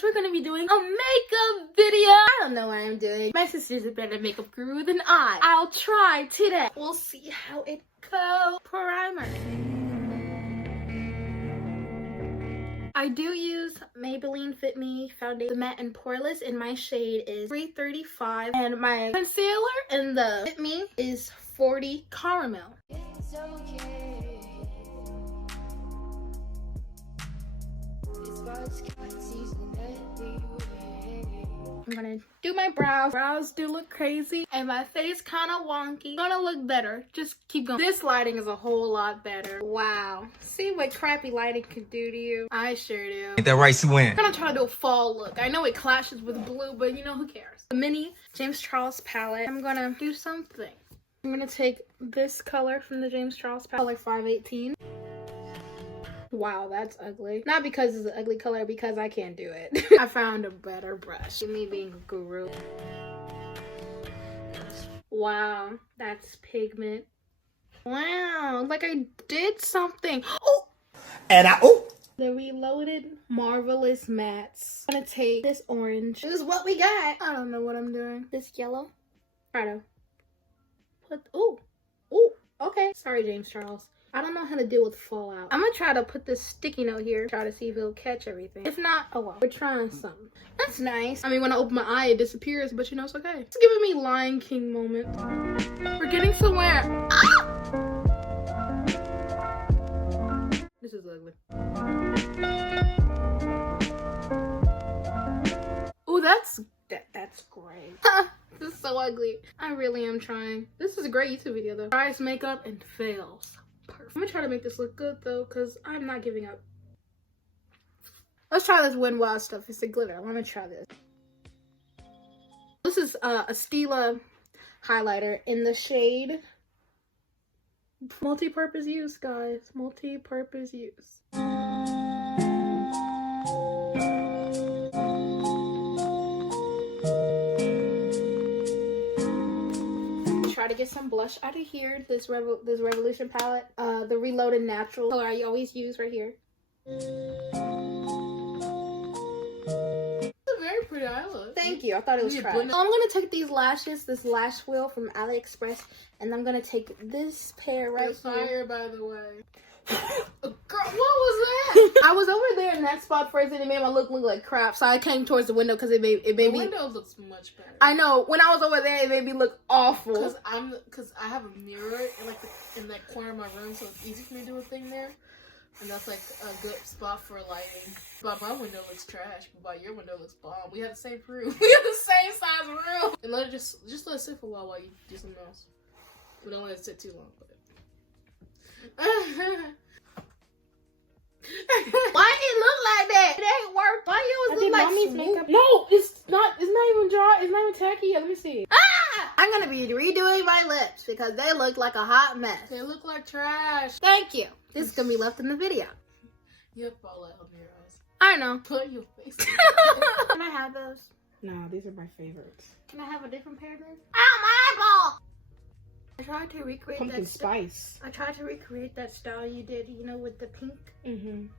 guys, we're gonna be doing a makeup video. I don't know what I'm doing. My sister's a better makeup guru than I'll try today. We'll see how it goes. Primer. I do use Maybelline Fit Me foundation, the matte and poreless, and my shade is 335, and my concealer in the Fit Me is 40 Caramel. It's okay. I'm gonna do my brows. Brows do look crazy, and my face kind of wonky. Gonna look better. Just keep going. This lighting is a whole lot better. Wow. See what crappy lighting can do to you? I sure do. Ain't that right, Swin? I'm gonna try to do a fall look. I know it clashes with blue, but you know, who cares? The mini James Charles palette. I'm gonna do something. I'm gonna take this color from the James Charles palette, color 518. Wow, that's ugly. Not because it's an ugly color, because I can't do it. I found a better brush. Me being a guru. Wow, that's pigment. Wow, like I did something. Oh! And The Reloaded Marvelous Mattes. I'm gonna take this orange. This is what we got. I don't know what I'm doing. This yellow. Try to put, ooh, okay. Sorry, James Charles. I don't know how to deal with fallout. I'm gonna try to put this sticky note here, try to see if it'll catch everything. If not, oh well. We're trying something. That's nice. I mean, when I open my eye, it disappears, but you know, it's okay. It's giving me Lion King moment. We're getting somewhere. Ah! This is ugly. Oh, that's great. This is so ugly. I really am trying. This is a great YouTube video though. Tries makeup and fails. Perfect. I'm gonna try to make this look good though, because I'm not giving up. Let's try this Win Wild stuff. It's the glitter. I want to try this. This is a Stila highlighter in the shade multi-purpose use, guys. Multi-purpose use. Try to get some blush out of here. This Revolution palette, the Reloaded Natural color I always use right here. It's a very pretty eye look. Thank you. I thought it was trash. So I'm gonna take these lashes, this lash wheel from AliExpress, and I'm gonna take this pair right here. Fire, by the way. Girl, what was that? I was over there in that spot first, and it made my look like crap. So I came towards the window because it made me. The window looks much better. I know. When I was over there, it made me look awful. Because I have a mirror in that corner of my room, so it's easy for me to do a thing there. And that's like a good spot for lighting. But my window looks trash, but by your window looks bomb. We have the same room. We have the same size room. And let it just let it sit for a while you do something else. We don't let it sit too long. But why it look like that? It ain't work. Why you always look like mommy's makeup? No, it's not even dry. It's not even tacky. Let me see. Ah! I'm gonna be redoing my lips because they look like a hot mess. They look like trash. Thank you. This is gonna be left in the video. You have fallout on your eyes. I know. Put your face. Can I have those? No, these are my favorites. Can I have a different pair then? Ow, my eyeball! I tried to recreate pumpkin spice. I tried to recreate that style you did, you know, with the pink.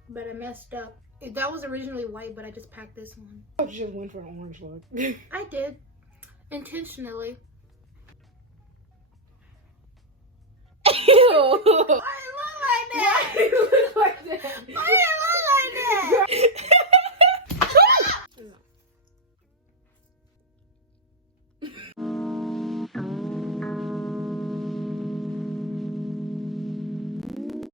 But I messed up. That was originally white, but I just packed this one. I just went for an orange look. I did. Intentionally. Ew! Why it look like that? Why it look like that? Why it